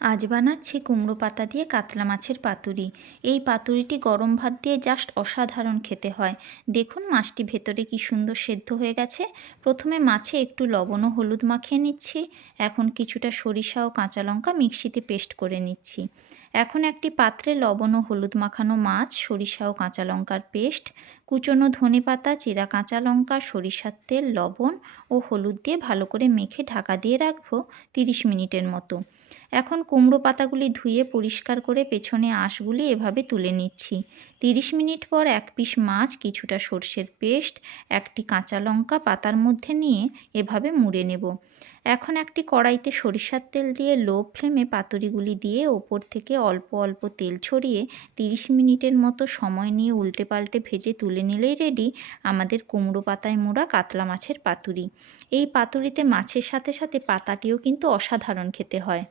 আজ বানাচ্ছি কুমড়ো পাতা দিয়ে কাতলা মাছের পাতুরি। এই পাতুরিটি গরম ভাত দিয়ে জাস্ট অসাধারণ খেতে হয়। দেখুন মাছটি ভেতরে কি সুন্দর সেদ্ধ হয়ে গেছে। প্রথমে মাছে একটু লবণ ও হলুদ মাখিয়ে নিচ্ছি। এখন কিছুটা সরিষা ও কাঁচা লঙ্কা মিক্সিতে পেস্ট করে নিচ্ছি। এখন একটি পাত্রে লবণ ও হলুদ মাখানো মাছ, সরিষা ও কাঁচা লঙ্কার পেস্ট, কুচনো ধনেপাতা, চিরা কাঁচা লঙ্কা, সরিষার তেল, লবণ ও হলুদ দিয়ে ভালো করে মেখে ঢাকা দিয়ে রাখবো 30 মিনিটের মতো। এখন কুমড়ো পাতাগুলি ধুয়ে পরিষ্কার করে পেছনে আঁশগুলি এভাবে তুলে নিচ্ছি। 30 মিনিট পর এক পিস মাছ, কিছুটা সর্ষের পেস্ট, একটি কাঁচা লঙ্কা পাতার মধ্যে নিয়ে এভাবে মুড়ে নেব। এখন একটি কড়াইতে সরিষার তেল দিয়ে লো ফ্লেমে পাতুরিগুলি দিয়ে ওপর থেকে অল্প অল্প তেল ছড়িয়ে 30 মিনিটের মতো সময় নিয়ে উল্টে পাল্টে ভেজে তুলে নিলেই রেডি আমাদের কুমড়ো পাতায় মোড়া কাতলা মাছের পাতুরি। এই পাতুরিতে মাছের সাথে সাথে পাতাটিও কিন্তু অসাধারণ খেতে হয়।